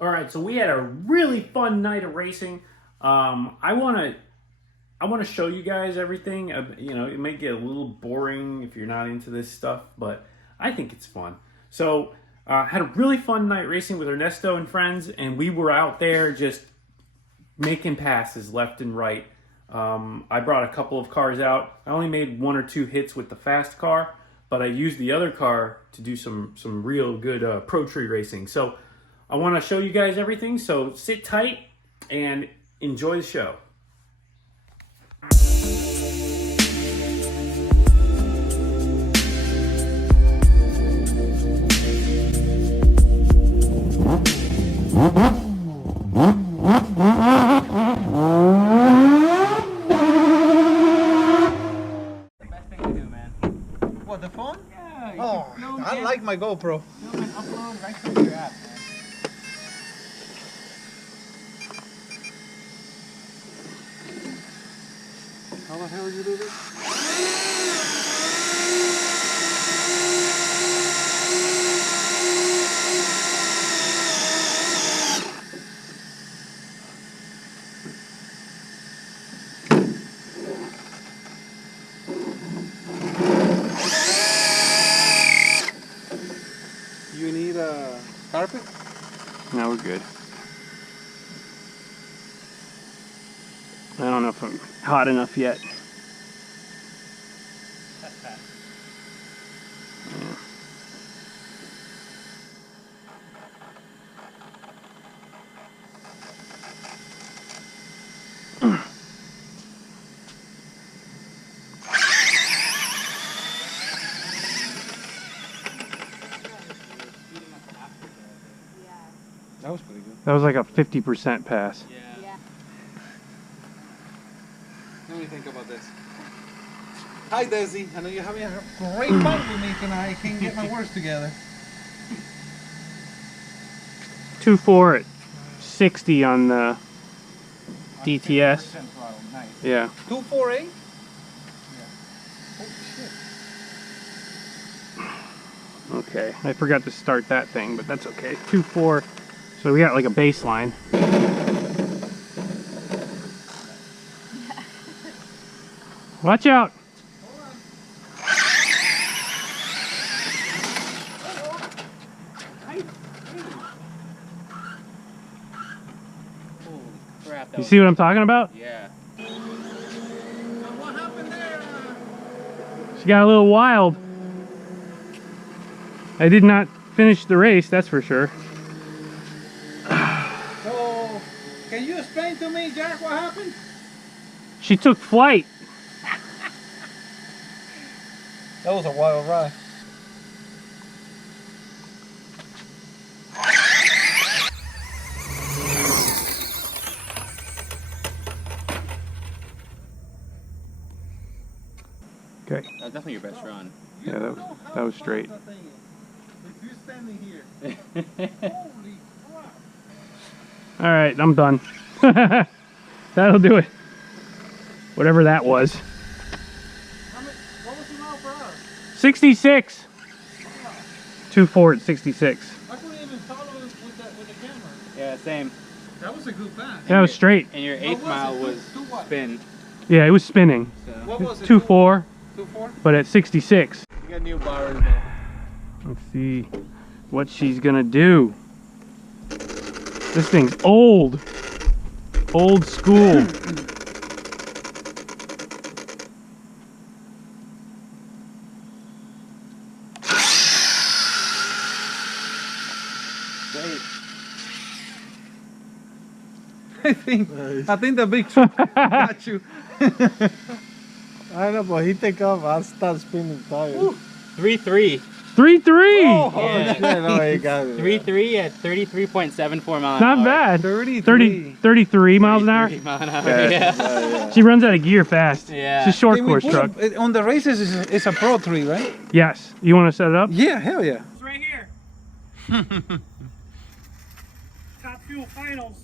All right, so we had a really fun night of racing. I want to show you guys everything. You know, it may get a little boring if you're not into this stuff, but I think it's fun. So, had a really fun night racing with Ernesto and friends, and we were out there just making passes left and right. I brought a couple of cars out. I only made 1 or 2 hits with the fast car, but I used the other car to do some real good pro tree racing. So I want to show you guys everything. So sit tight and enjoy the show. What, the phone? Yeah, you Oh, can film I and like my GoPro. film and upload right from your app, man. How the hell did you do this? You need a carpet? No, we're good. I don't know if I'm hot enough yet. That was pretty good. That was like a 50% pass. Yeah. Let me think about this. Hi, Desi. I know you're having a great fun with me tonight. I can't get my words together. 2.4 at 60 on the DTS. 50% throttle. Nice. Yeah. 248? Yeah. Oh, shit. Okay. I forgot to start that thing, but that's okay. 2.4. So we got like a baseline. Watch out. Holy crap, that You was, see what I'm talking about? yeah. What happened there? She got a little wild. I did not finish the race, that's for sure. So, can you explain to me, Jack, what happened? She took flight. That was a wild ride. Okay. That was definitely your best run. Yeah, that was straight. If you're standing here, holy crap. All right, I'm done. That'll do it. Whatever that was. What was the mile per hour? 66. 2.4 at 66. I couldn't even follow it with the camera. Yeah, same. That was a good pass. That was straight. And your What eighth was mile it? was Two what? spin. Yeah, it was spinning. So. What was it? 2.4, 2.4? but at 66. You got new bars there. Let's see what she's gonna do. This thing's old. Old school. Great. I think the big truck got you. I know, but he take off, I'll start spinning tires. 3.3. 3.3. Oh, Yeah. shit, no, he got it. 3.3 at 33.74 miles Not an hour. bad. 33. 33 miles an hour. 33 mile an hour, Yeah. yeah. She runs out of gear fast. Yeah. It's a short Can we course put truck. on the races, it's a Pro 3, right? Yes. You want to set it up? Yeah, hell yeah. It's right here. Top Fuel Finals.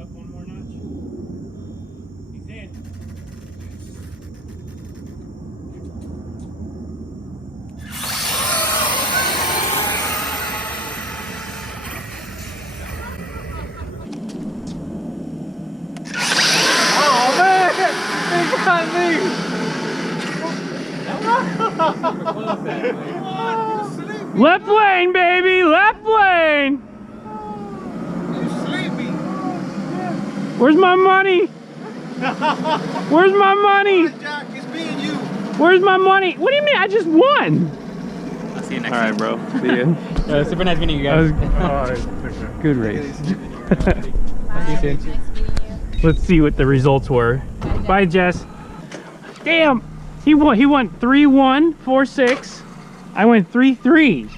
Up one more notch. He's in. Left lane, baby, left lane. You sleepy? Where's my money? Where's my money? Jack, it's being you. Where's my money? What do you mean? I just won. I'll see you next All right, bro. See you. Super nice meeting you That guys. was good race. See you soon. Let's see what the results were. Bye, Jess. Damn, he won. He went 3-1, 4-6. I went 3-3.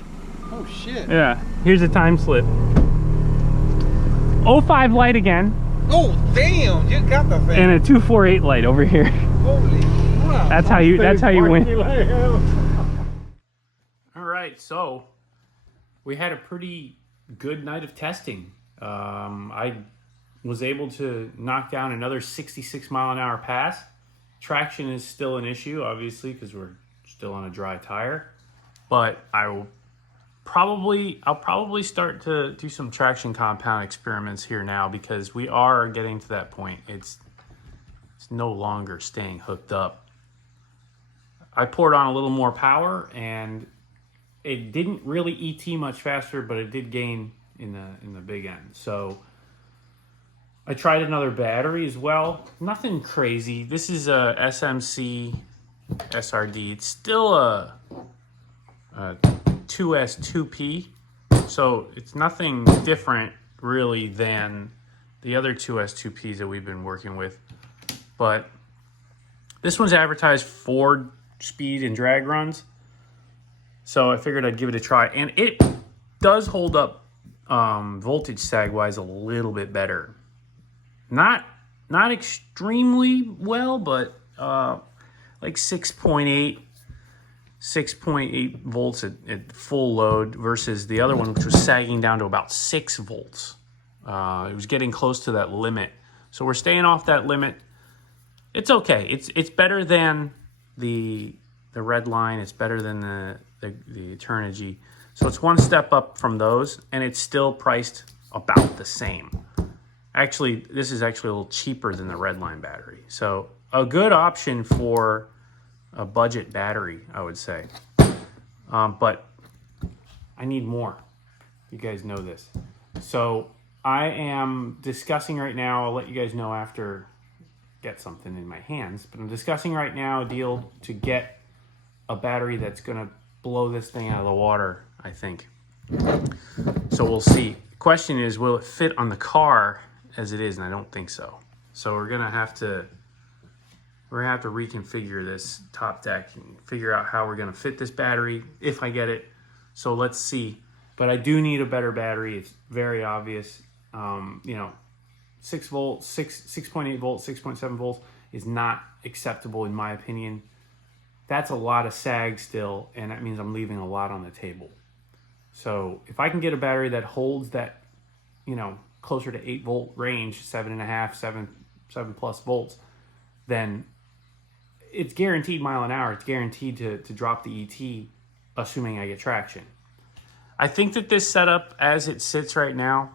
Oh shit. Yeah. Here's a time slip. 05 light again, Oh damn, you got the thing. and a 248 light over here. Holy crap. That's how you. That's how you win. All right, so we had a pretty good night of testing. I was able to knock down another 66-mile-an-hour pass. Traction is still an issue, obviously, because we're still on a dry tire. But I'll probably start to do some traction compound experiments here now, because we are getting to that point. It's no longer staying hooked up. I poured on a little more power, and it didn't really ET much faster, but it did gain in the big end. So I tried another battery as well. Nothing crazy. This is a SMC SRD. It's still a 2S2P, so it's nothing different really than the other 2S2Ps that we've been working with. But this one's advertised 4 speed and drag runs, so I figured I'd give it a try, and it does hold up voltage sag wise a little bit better. Not extremely well, but like 6.8 volts at full load versus the other one, which was sagging down to about 6 volts. It was getting close to that limit, so we're staying off that limit. It's okay. It's better than the red line. It's better than the Eternity. So it's one step up from those, and it's still priced about the same. Actually, this is actually a little cheaper than the red line battery. So a good option for a budget battery, I would say. But I need more. You guys know this. So I am discussing right now, I'll let you guys know after I get something in my hands, but I'm discussing right now a deal to get a battery that's gonna blow this thing out of the water, I think. So we'll see. The question is, will it fit on the car as it is? And I don't think so. So we're gonna have to reconfigure this top deck and figure out how we're gonna fit this battery if I get it. So let's see. But I do need a better battery. It's very obvious. 6 volts, 6.8 volts, 6.7 volts is not acceptable in my opinion. That's a lot of sag still, and that means I'm leaving a lot on the table. So if I can get a battery that holds that, closer to 8 volt range, 7.5, 7 plus volts, then it's guaranteed mile an hour. It's guaranteed to drop the ET, assuming I get traction. I think that this setup, as it sits right now,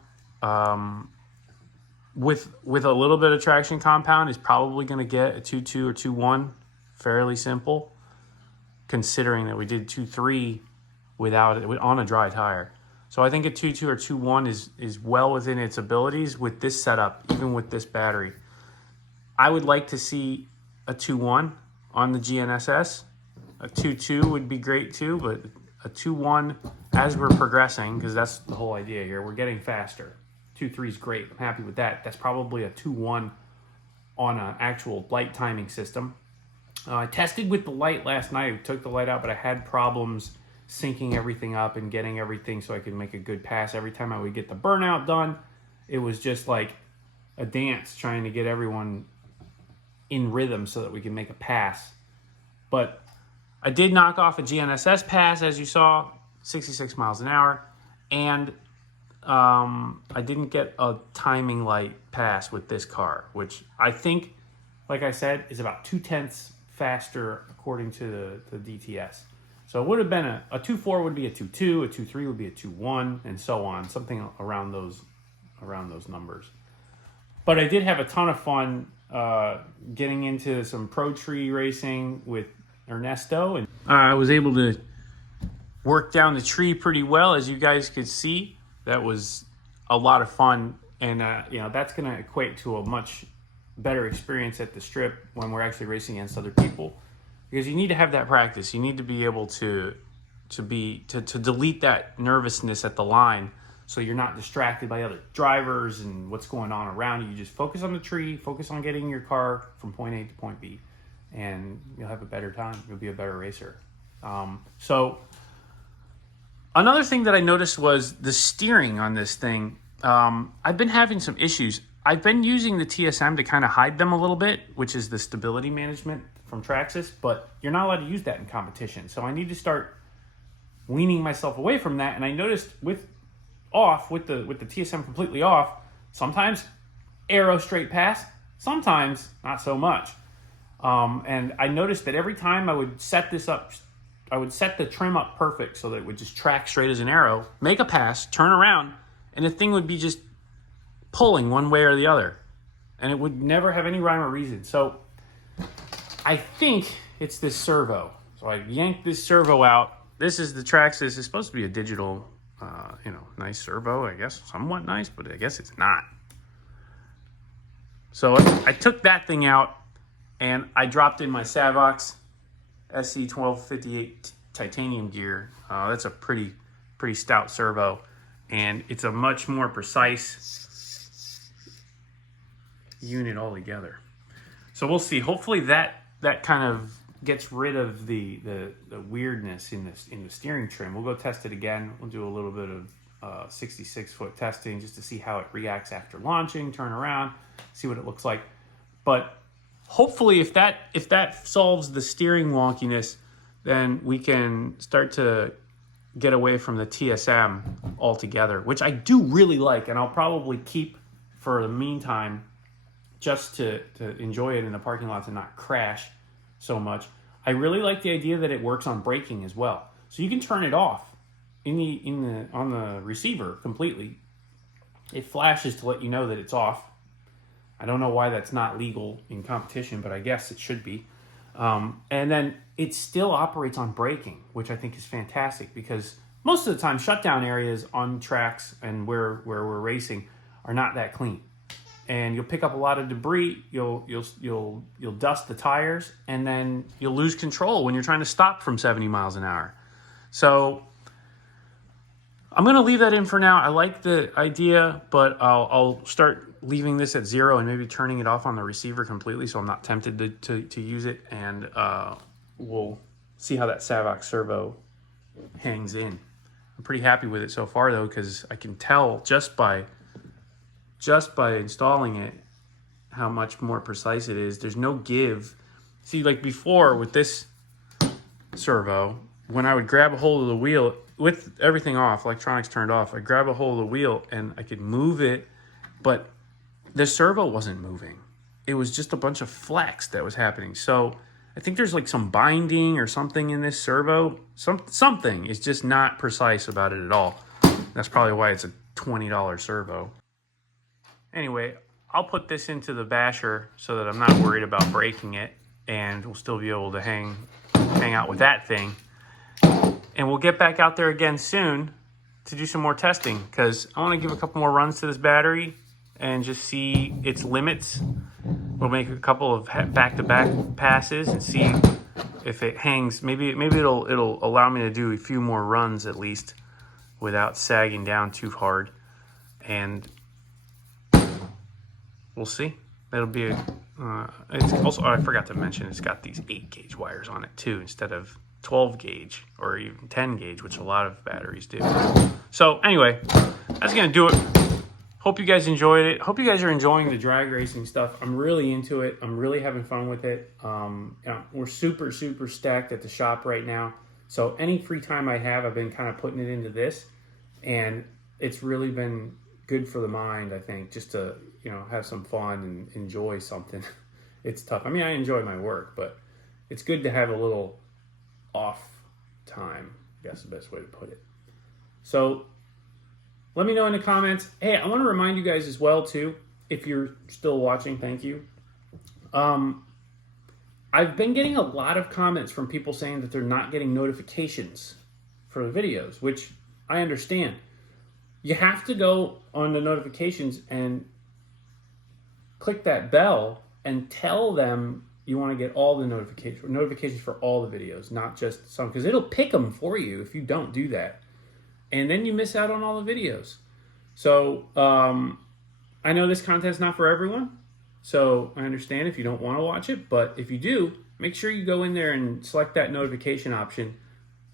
with a little bit of traction compound, is probably going to get a 2.2 or 2.1, fairly simple, considering that we did 2.3 without it on a dry tire. So I think a 2.2 or 2.1 is well within its abilities with this setup, even with this battery. I would like to see a 2.1 on the GNSS. A 2.2 would be great too, but a 2.1 as we're progressing, because that's the whole idea here. We're getting faster. 2.3 is great. I'm happy with that. That's probably a 2.1 on an actual light timing system. I tested with the light last night. I took the light out, but I had problems syncing everything up and getting everything so I could make a good pass. Every time I would get the burnout done, it was just like a dance trying to get everyone in rhythm so that we can make a pass. But I did knock off a GNSS pass, as you saw, 66 miles an hour, and I didn't get a timing light pass with this car, which I think, like I said, is about 0.2 faster according to the DTS. So it would have been a 2.4 would be a 2.2, a 2.3 would be a 2.1, and so on, something around those numbers. But I did have a ton of fun getting into some pro tree racing with Ernesto, and I was able to work down the tree pretty well, as you guys could see. That was a lot of fun, and that's going to equate to a much better experience at the strip when we're actually racing against other people, because you need to have that practice. You need to be able to delete that nervousness at the line, so you're not distracted by other drivers and what's going on around you. You just focus on the tree, focus on getting your car from point A to point B, and you'll have a better time. You'll be a better racer. So another thing that I noticed was the steering on this thing. I've been having some issues. I've been using the TSM to kind of hide them a little bit, which is the stability management from Traxxas, but you're not allowed to use that in competition. So I need to start weaning myself away from that. And I noticed with the TSM completely off, sometimes aero straight pass, sometimes not so much. And I noticed that every time I would set this up, I would set the trim up perfect so that it would just track straight as an arrow, make a pass, turn around, and the thing would be just pulling one way or the other. And it would never have any rhyme or reason. So I think it's this servo. So I yanked this servo out. This is the Traxxas. It's supposed to be a digital, nice servo, I guess. Somewhat nice, but I guess it's not. So I took that thing out, and I dropped in my Savox SC1258 titanium gear. That's a pretty stout servo, and it's a much more precise unit altogether. So we'll see. Hopefully that kind of gets rid of the weirdness in the steering trim. We'll go test it again. We'll do a little bit of 66-foot testing just to see how it reacts after launching, turn around, see what it looks like. But hopefully if that solves the steering wonkiness, then we can start to get away from the TSM altogether, which I do really like, and I'll probably keep for the meantime just to enjoy it in the parking lots and not crash so much. I really like the idea that it works on braking as well. So you can turn it off on the receiver completely. It flashes to let you know that it's off. I don't know why that's not legal in competition, but I guess it should be. And then it still operates on braking, which I think is fantastic, because most of the time shutdown areas on tracks and where we're racing are not that clean. And you'll pick up a lot of debris, you'll dust the tires, and then you'll lose control when you're trying to stop from 70 miles an hour. So I'm going to leave that in for now. I like the idea, but I'll start leaving this at 0 and maybe turning it off on the receiver completely so I'm not tempted to use it. And we'll see how that Savox servo hangs in. I'm pretty happy with it so far, though, because I can tell just by installing it how much more precise it is. There's no give. See, like before with this servo, when I would grab a hold of the wheel with everything off, electronics turned off, I'd grab a hold of the wheel and I could move it, but the servo wasn't moving. It was just a bunch of flex that was happening. So I think there's like some binding or something in this servo. Something is just not precise about it at all. That's probably why it's a $20 servo. Anyway, I'll put this into the basher so that I'm not worried about breaking it, and we'll still be able to hang out with that thing. And we'll get back out there again soon to do some more testing, because I want to give a couple more runs to this battery and just see its limits. We'll make a couple of back-to-back passes and see if it hangs. Maybe it'll allow me to do a few more runs at least without sagging down too hard. And we'll see. That'll be it's also, I forgot to mention, it's got these 8-gauge wires on it too, instead of 12 gauge or even 10 gauge, which a lot of batteries do. So anyway, that's gonna do it. Hope you guys enjoyed it. Hope you guys are enjoying the drag racing stuff. I'm really into it. I'm really having fun with it. We're super stacked at the shop right now. So any free time I have, I've been kind of putting it into this, and it's really been good for the mind, I think, just to, have some fun and enjoy something. It's tough. I mean, I enjoy my work, but it's good to have a little off time, I guess the best way to put it. So let me know in the comments. Hey, I want to remind you guys as well, too, if you're still watching, thank you. I've been getting a lot of comments from people saying that they're not getting notifications for the videos, which I understand. You have to go on the notifications and click that bell and tell them you want to get all the notifications for all the videos, not just some, because it'll pick them for you if you don't do that. And then you miss out on all the videos. So I know this content's not for everyone. So I understand if you don't want to watch it, but if you do, make sure you go in there and select that notification option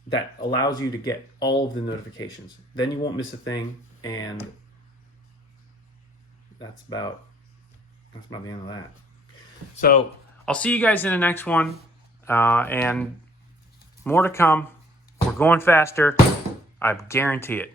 that allows you to get all of the notifications. Then you won't miss a thing, and that's about the end of that. So I'll see you guys in the next one, and more to come. We're going faster. I guarantee it.